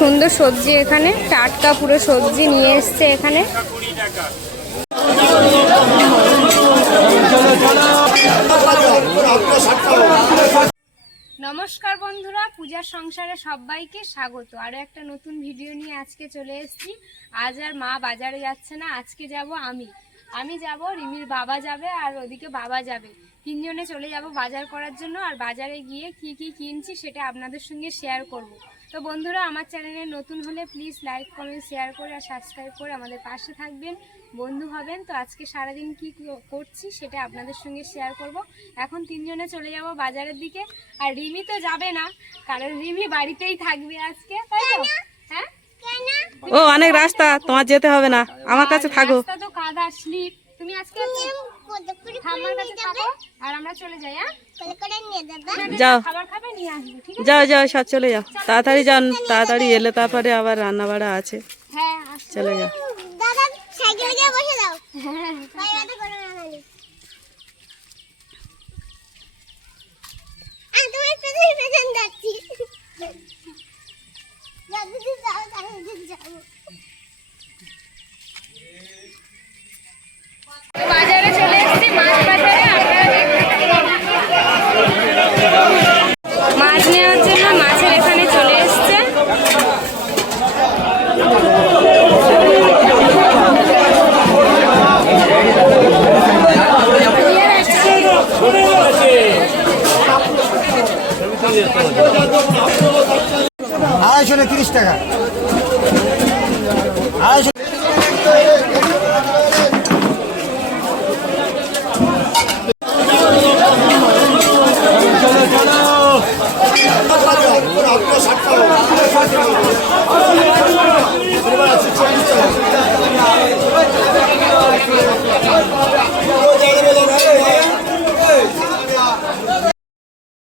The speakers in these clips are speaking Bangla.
সুন্দর সবজি এখানে, টাটকা পুরো সবজি নিয়ে এসছে এখানে। নমস্কার বন্ধুরা, পূজার সংসারে সবাইকে স্বাগত। আরও একটা নতুন ভিডিও নিয়ে আজকে চলে এসেছি। আজ আর মা বাজারে যাচ্ছে না, আজকে যাব আমি। আমি যাব, রিমির বাবা যাবে আর ওদিকে বাবা যাবে। তিনজনে চলে যাব বাজার করার জন্য আর বাজারে গিয়ে কি কি কিনছি সেটা আপনাদের সঙ্গে শেয়ার করব। তো বন্ধুরা আমার চ্যানেলে নতুন হলে প্লিজ লাইক কমেন্ট শেয়ার করে আর সাবস্ক্রাইব করে আমাদের পাশে থাকবেন। বন্ধু হবেন তো আজকে সারাদিন কি করছি সেটা আপনাদের সঙ্গে শেয়ার করব। এখন তিনজনে চলে যাব বাজারের দিকে। আর রিমি তো যাবে না কারণ রিমি বাড়িতেই থাকবে আজকে তাই তো? হ্যাঁ? ও অনেক রাস্তা তোমার যেতে হবে না। আমার কাছে থাকো। রাস্তা তো কাদা স্লিপ তুমি আজকে ঠাম্মার কাছে থাকো আর আমরা চলে যাই হ্যাঁ? যাও। খাবার খাবে নিয়ে আসব ঠিক আছে? যাও যাও সব চলে যাও। তাড়াতাড়ি যাও তাড়াতাড়ি এলে তারপরে আবার রান্না বাড়া আছে। হ্যাঁ চলে যাও। হ্যাঁ বাজারে চলে এসেছি মাছ বাজারে আপনারা দেখতে থাকুন। মাছ নেওয়ার জন্য মাছের এখানে চলে এসছে আড়াইশো না তিরিশ টাকা আড়াইশো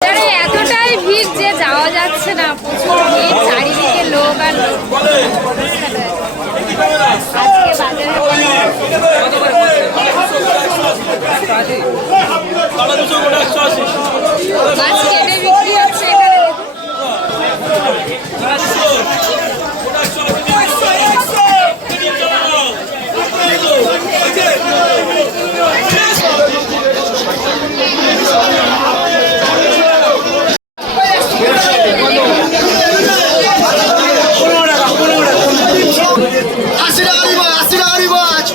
বাজারে এতটাই ভিড় যে যাওয়া যাচ্ছে না প্রচুর ভিড় চারিদিকে লোক আর লোক আজকে বাজারে মাছ কেটে বিক্রি হচ্ছে এখানে আশি টাকা রিবাজ আশি টাকা রিবাজ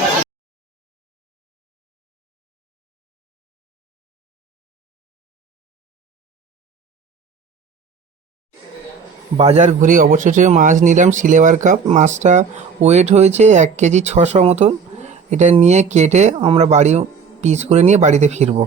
বাজার ঘুরে অবশেষে মাছ নিলাম সিলেভার কাপ। মাছটা ওয়েট হয়েছে এক কেজি ছশো মতন। এটা নিয়ে কেটে আমরা বাড়ি পিস করে নিয়ে বাড়িতে ফিরবো।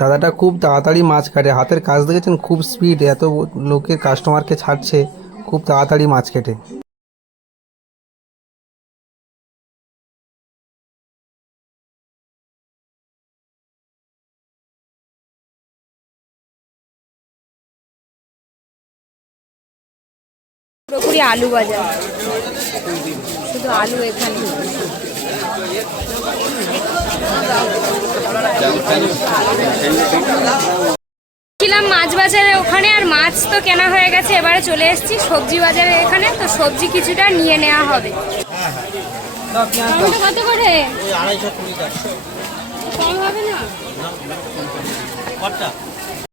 দাদাটা খুব তাড়াতাড়ি মাছ কাটে। হাতের কাজ দেখেছেন? খুব স্পিড এত লোকের কাস্টমারকে ছাড়ছে, খুব তাড়াতাড়ি মাছ কেটে। পুরোপুরি আলু বাজার শুধু আলু এখানে। ছিলাম মাছ বাজারে ওখানে আর মাছ তো কেনা হয়ে গেছে, এবারে চলে এসেছি সবজি বাজারে এখানে, তো সবজি কিছুটা নিয়ে নেওয়া হবে।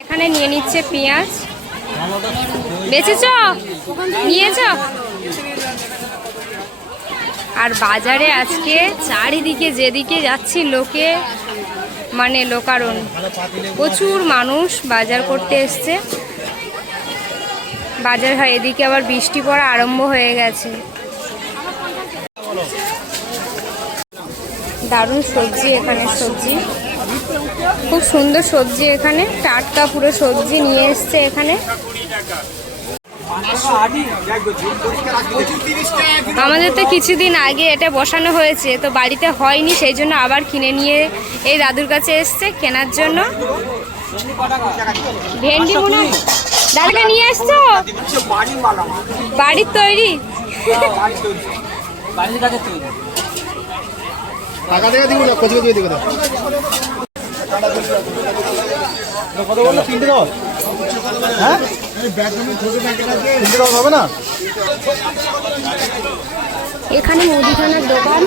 এখানে নিয়ে নিচ্ছে পেঁয়াজ। বেচেছ? নিয়েছ? আর বাজারে আজকে চারিদিকে যেদিকে যাচ্ছি, লোকে মানে লোকারণ। প্রচুর মানুষ বাজার করতে এসছে। বাজার হয়, এদিকে আবার বৃষ্টি পড়া আরম্ভ হয়ে গেছে। দারুণ সবজি এখানে, সবজি। খুব সুন্দর সবজি এখানে। টাটকা পুরো সবজি নিয়ে এসছে এখানে। আমাদের তো কিছুদিন আগে এটা বসানো হয়েছে, তো বাড়িতে হয়নি, সেই জন্য আবার কিনে নিয়ে এই দাদুর কাছে এসছে কেনার জন্য। ভেন্ডি মনে ডালটা নিয়ে এসছো? বাড়ির তৈরি? হ্যাঁ? হবে না? এখানে মুদিখানার দোকান।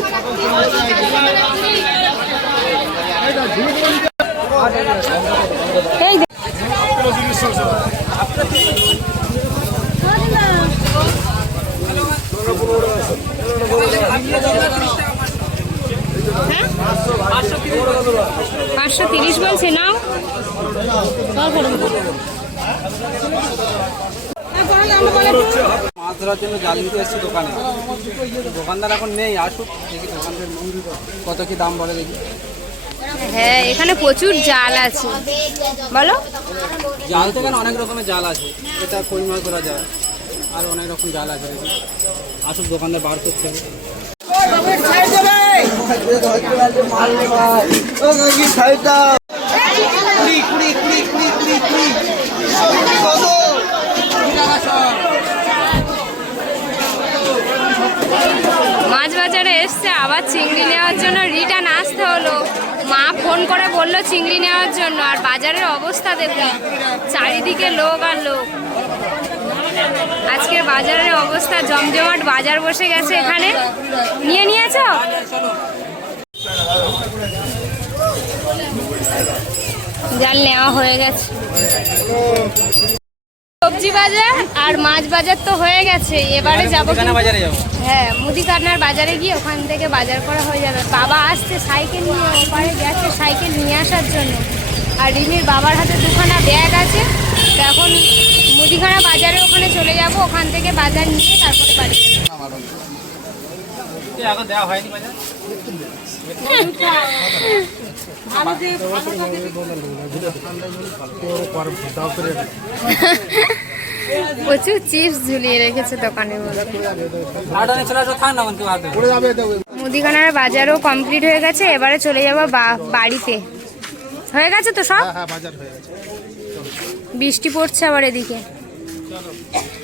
এই হ্যাঁ? পাঁচশো তিরিশ বলছে নাও। মাছ ধরার জন্য জাল নিতে এসেছি দোকানে। দোকানদার এখন নেই আসুক দেখি দোকানদার কত কি দাম বলে দেখি। হ্যাঁ এখানে প্রচুর জাল আছে। বলো। জাল তো এখানে অনেক রকমের জাল আছে। এটা কই মাছ ধরা যায়? আর অনেক রকম জাল আছে আসুক দোকানদার বার মাছ বাজারে এসছে আবার চিংড়ি নেওয়ার জন্য রিটার্ন আসতে হলো। মা ফোন করে বলল চিংড়ি নেওয়ার জন্য, আর বাজারের অবস্থা দেখুন। চারিদিকে লোক আর লোক। আজকের বাজারের অবস্থা, জমজমাট বাজার বসে গেছে এখানে। নিয়ে নিয়েছ? জাল নেওয়া হয়ে গেছে। সবজি বাজার আর মাছ বাজার তো হয়ে গেছে এবারে যাব হ্যাঁ মুদিখানার বাজারে গিয়ে ওখান থেকে বাজার করা হয়ে যাবে। বাবা আসছে সাইকেল নিয়ে ওপারে গেছে সাইকেল নিয়ে আসার জন্য। আর রিমির বাবার হাতে দুখানা ব্যাগ আছে। তো এখন মুদিখানা বাজারে ওখানে চলে যাব ওখান থেকে বাজার নিয়ে তারপরে বাড়ি দেওয়া হয়নি বাজার? প্রচুর চিপস ঝুলিয়ে রেখেছে দোকানের মুদিখানার বাজারও কমপ্লিট হয়ে গেছে এবারে চলে যাব বাড়িতে। হয়ে গেছে তো সব? বৃষ্টি পড়ছে আবার এদিকে।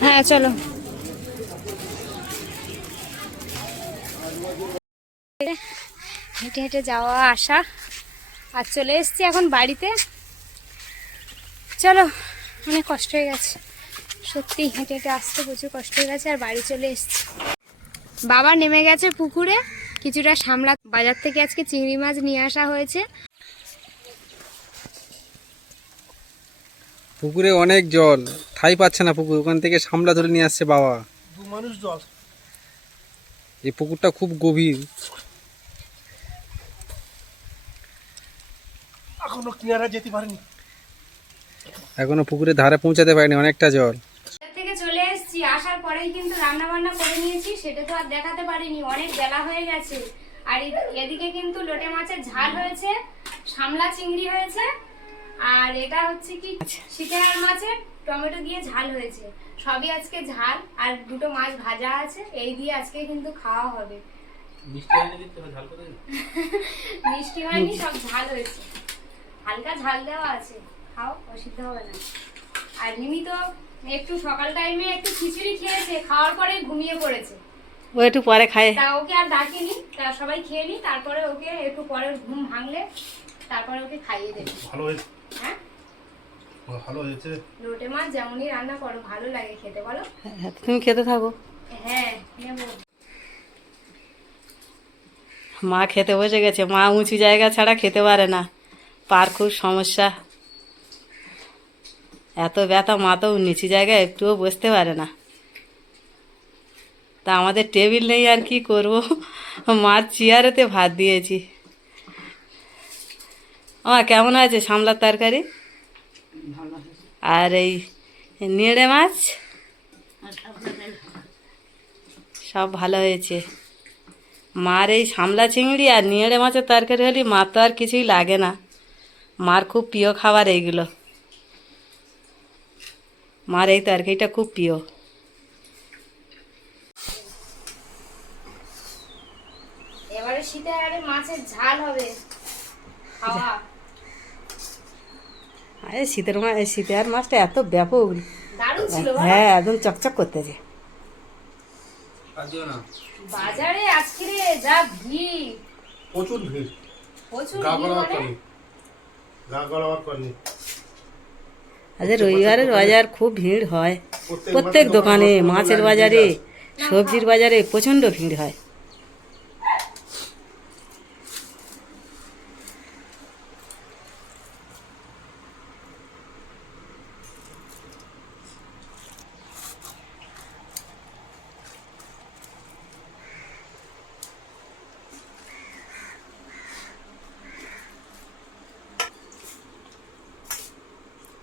হ্যাঁ চলো। হেঁটে হেঁটে যাওয়া আসা। আর চলে এসেছি এখন বাড়িতে। চলো অনেক কষ্ট হয়ে গেছে। সত্যি হেঁটে হেঁটে আসতে প্রচুর কষ্ট হয়ে গেছে আর বাড়ি চলে এসেছি। বাবা নেমে গেছে পুকুরে কিছুটা সামলা। বাজার থেকে আজকে চিংড়ি মাছ নিয়ে আসা হয়েছে। পুকুরে অনেক জল ঠাই পাচ্ছে না পুকুর ওখান থেকে সামলা ধরে নিয়ে আসছে বাবা। মানুষ জল। এই পুকুরটা খুব গভীর। এখনও কিনারা যেতে পারেনি। এখনও পুকুরের ধারে পৌঁছাতে পারেনি অনেকটা জল। থেকে চলে এসেছি আসার পরেই কিন্তু রান্না বান্না করে নিয়েছি সেটা তো আর দেখাতে পারিনি অনেক বেলা হয়ে গেছে। আর এদিকে কিন্তু লোটে মাছের ঝাল হয়েছে শামলা চিংড়ি হয়েছে আর এটা হচ্ছে কি শিকেনার মাছের টমেটো দিয়ে ঝাল হয়েছে। সবই আজকে ঝাল আর দুটো মাছ ভাজা আছে এই দিয়ে আজকে কিন্তু খাওয়া হবে। মিষ্টি হয়নি সব ঝাল হয়েছে। হালকা ঝাল দেওয়া আছে। খাও অসুবিধা হবে না। আর রিমি তো একটু সকাল টাইমে একটু খিচুড়ি খেয়েছে খাওয়ার পরে ঘুমিয়ে পড়েছে। ও একটু পরে খায়। তা ওকে আর ডাকিনি তা সবাই খেয়ে নি তারপরে ওকে একটু পরে ঘুম ভাঙলে তারপরে ওকে খাইয়ে দেবে। ভালো হয়েছে। হ্যাঁ? ভালো হয়েছে। লোটে মাছ যেমনই রান্না করো ভালো লাগে খেতে বলো? হ্যাঁ, তুমি খেতে থাকো। হ্যাঁ নেব। মা খেতে বসে গেছে মা উঁচু জায়গা ছাড়া খেতে পারে না। পার খুব সমস্যা। এত ব্যথা, মা তো নিচু জায়গায় একটুও বসতে পারে না। তা আমাদের টেবিল নেই আর কি করব? মার চেয়ারেতে ভাত দিয়েছি। আমার কেমন আছে সামলার তরকারি? আর এই নেড়ে মাছ? সব ভালো হয়েছে। মার এই সামলা চিংড়ি আর নিয়েড়ে মাছের তরকারি হলে মার তো আর কিছুই লাগে না। মার খুব প্রিয় খাবার এইগুলো। মার এই তরকারিটা খুব প্রিয়। এবারে শীতে আরে মাছের ঝাল হবে। খাওয়া। আরে শীতের মাছ শীতের মাছটা এত ব্যাপক। দারুণ ছিল বলো? হ্যাঁ একদম চকচক করতেছে বাজারে আজকে যা ভিড়। প্রচুর ভিড়। প্রচুর আজ রবিবারের বাজার খুব ভিড় হয়। প্রত্যেক প্রত্যেক দোকানে মাছের বাজারে সবজির বাজারে প্রচণ্ড ভিড় হয়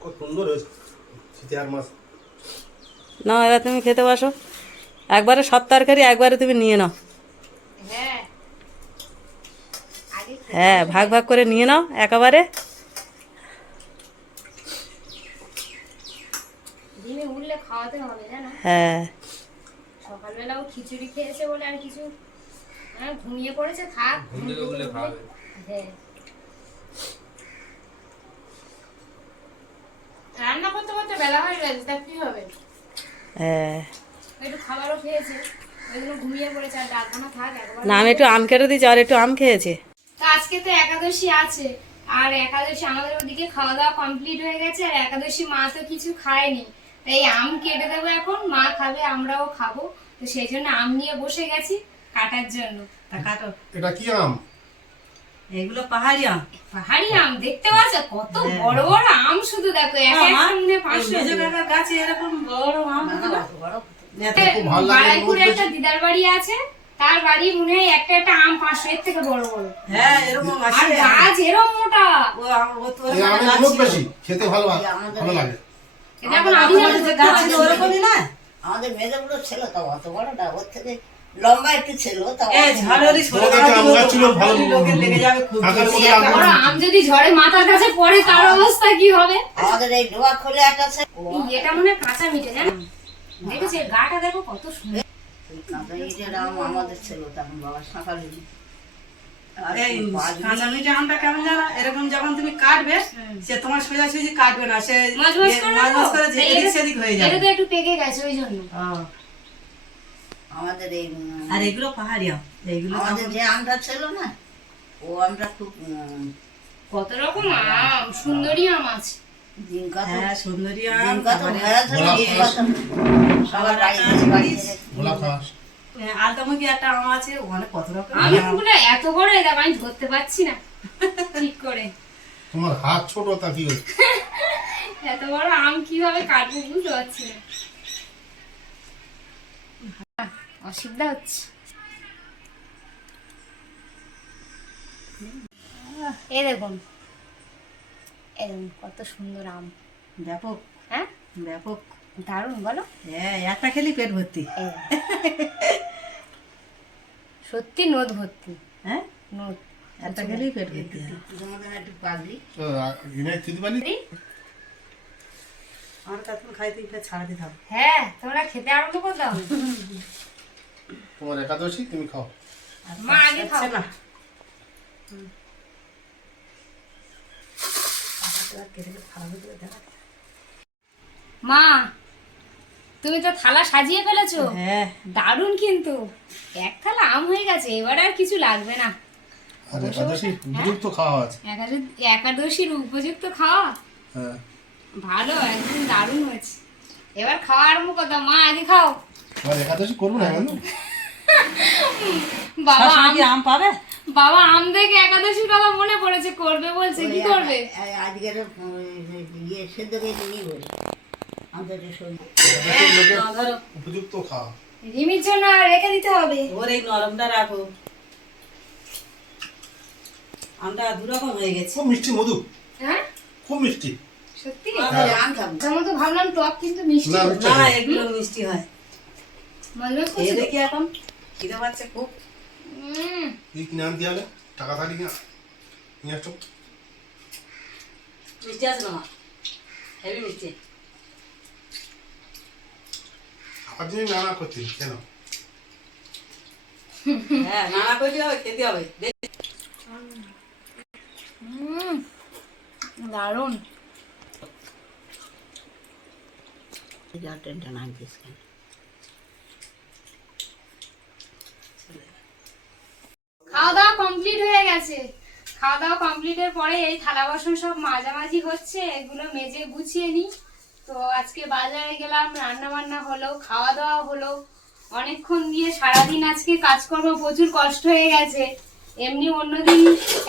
কত সুন্দর হয়েছে। মাছ না এবার তুমি খেতে বসো। একবারে সব তরকারি একবারে তুমি নিয়ে নাও। হ্যাঁ। হ্যাঁ ভাগ ভাগ করে নিয়ে নাও একেবারে। হ্যাঁ। সকালবেলাও খিচুড়ি খেয়েছে বলে আর কিছু হ্যাঁ ঘুমিয়ে পড়েছে থাক। হ্যাঁ রান্না করতে করতে বেলা হয়ে গেছে তা কি হবে। হ্যাঁ। একটু খাবারও খেয়েছে ঘুমিয়ে পড়েছে আর ডাকবো না থাক একবার না আমি একটু আম কেটে দিচ্ছি আর একটু আম খেয়েছে। তো আজকে তো একাদশী আছে আর একাদশী আমাদের ওদিকে খাওয়া দাওয়া কমপ্লিট হয়ে গেছে আর একাদশী মা তো কিছু খায়নি। তাই আম কেটে দেবো এখন মা খাবে আমরাও খাব। তো সেই জন্য আম নিয়ে বসে গেছি কাটার জন্য। কাটো। এটা কি আম? এগুলো পাহাড়ি আম। পাহাড়ি আম দেখতে পাচ্ছ? কত বড় বড় আম শুধু দেখো এক একটা মনে হয় পাঁচশো গাছে এরকম বড় আম বারাইপুরে একটা দিদার বাড়ি আছে তার বাড়ি মনে হয় একটা একটা আম পাঁচশো এর থেকে বড় বড়। হ্যাঁ এরকম আর গাছ এরম মোটা। ও আম- এই বেশি খেতে ভালো ভালো লাগে। এটা এখন আমি যে গাছ ছিল ওরকমই না? আমাদের মেয়েদের ছিল তো অত বড় না ওর থেকে লম্বা একটু ছিল আম যদি ঝড়ে মাথার কাছে পড়ে তার অবস্থা কি হবে? আমাদের এই ডোয়া খুলে একটা এটা মনে কাঁচা মিটে জানো? দেখেছি গাটা দেখো কত সুন্দর। আমাদের ছিল তখন বাবা সকালে এই কাঁচা মিঠে আমটা কেমন জানো? এরকম যখন তুমি কাটবে সে তোমার সোজা সোজাসুজি কাটবে না সে সেদিক হয়ে যাবে। একটু পেকে গেছে ওই জন্য। ও, আমাদের এই আর এগুলো পাহাড়ি আম। এইগুলো আমাদের যে আমটা ছিল না ও আমটা খুব কত রকম আম সুন্দরী আম আছে। হ্যাঁ সুন্দরী আম হয়ে সবার বাড়িতে গোলাপ আলতামুখী একটা আম আছে ওখানে কত রকম আমি পুরো এত বড় এটা আমি ধরতে পারছি না। ঠিক করে। তোমার হাত ছোট তা কি? এত বড় আম কীভাবে কাটবো বুঝতে পারছি না। অসুবিধা হচ্ছে। এ দেখুন এ দেখুন কত সুন্দর আম। ব্যাপক। হ্যাঁ? ব্যাপক। দারুণ বলো। হ্যাঁ একটা খেলি পেট ভর্তি। সত্যি নদ ভর্তি। হ্যাঁ? নদ। একটা খেলেই পেট ভর্তি তোমাদের একটু পাগলি আমরা তখন খাইতে ছাড়া দিতাম হ্যাঁ তোমরা খেতে আরম্ভ করে দাও। তোমার একাদশী তুমি খাও। মা আগে খাও। না। মা তুমি তো থালা সাজিয়ে ফেলেছো। হ্যাঁ। দারুণ কিন্তু। এক থালা আম হয়ে গেছে এবার আর কিছু লাগবে না। আর একাদশী উপযুক্ত খাওয়া আছে। একাদশীর উপযুক্ত খাওয়া? হ্যাঁ। ভালো একদম দারুণ হয়েছে। এবার খাওয়া আরম্ভ করতাম। মা আগে খাও। একাদশী করব না বাবা আম আম পাবে? বাবা আম দেখে একাদশীর কথা মনে পড়েছে করবে বলছে কি করবে? আ- আজকের ইয়ে সেদ্ধ খেতে নিয়ে বলি আমাদের শরীর উপযুক্ত খাওয়া রিমির জন্য আর রেখে দিতে হবে। ওর এই নরমটা রাখো। আমটা দুরকম হয়ে গেছে। খুব মিষ্টি মধু। হ্যাঁ? খুব মিষ্টি। সত্যি? আম খাব। তার ভাবলাম টক কিন্তু মিষ্টি। না, এগুলো মিষ্টি হয়। মজমজ খেয়ে দেখি এখন। খিদে পাচ্ছে খুব। কি কিনে আনতে হবে টাকা থাকি কিনা নিয়ে আসছো মিষ্টি আছে না মা হেভি মিষ্টি। আবার তুমি রান্না করতে কেন? হ্যাঁ নানা করতে হবে খেতে হবে। দারুণ। যা টেনশন আনছিস কেন? খাওয়া দাওয়া কমপ্লিট হয়ে গেছে। খাওয়া দাওয়া কমপ্লিটের পরে এই থালা বাসন সব মাঝামাঝি হচ্ছে, এগুলো মেজে গুছিয়ে নিই। তো আজকে বাজারে গেলাম রান্না বান্না হলো খাওয়া দাওয়া হলো। অনেকক্ষণ দিয়ে সারাদিন আজকে কাজ করব প্রচুর কষ্ট হয়ে গেছে। এমনি অন্যদিন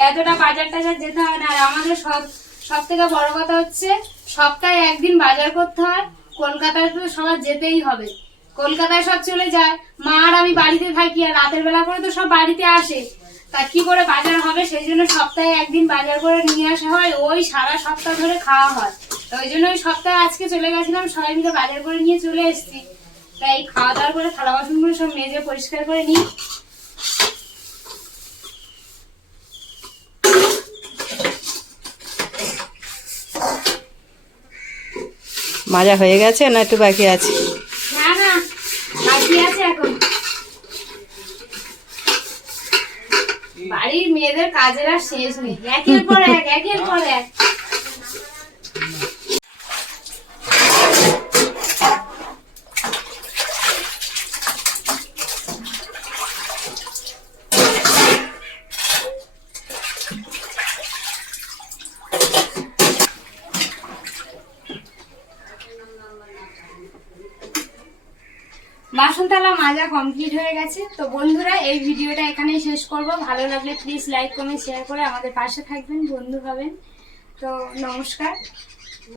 এতটা বাজার টাজার যেতে হয় না। আর আমাদের সব সব থেকে বড় কথা হচ্ছে, সপ্তাহে একদিন বাজার করতে হয়, কলকাতায় তো সবার যেতেই হবে। কলকাতায় সব চলে যায়। মা আর আমি বাড়িতে থাকি আর রাতের বেলা করে তো সব বাড়িতে আসে। তা কি করে বাজার হবে? সেই জন্য সপ্তাহে একদিন বাজার করে নিয়ে আসা হয়। ওই সারা সপ্তাহ ধরে খাওয়া হয়। ওই জন্য ওই সপ্তাহে আজকে চলে গেছিলাম। সবাই মিলে বাজার করে নিয়ে চলে এসেছি। তাই খাওয়া দাওয়ার করে থালা বাসনগুলো সব মেজে পরিষ্কার করে নিই। মাজা হয়ে গেছে না একটু বাকি আছে না না বাকি আছে এখন বাড়ির মেয়েদের কাজের আর শেষ নেই। একের পর এক একের পর এক। থালা মাজা কমপ্লিট হয়ে গেছে। তো বন্ধুরা, এই ভিডিওটা এখানেই শেষ করব। ভালো লাগলে প্লিজ লাইক কমেন্ট শেয়ার করে আমাদের পাশে থাকবেন, বন্ধু হবেন। তো নমস্কার।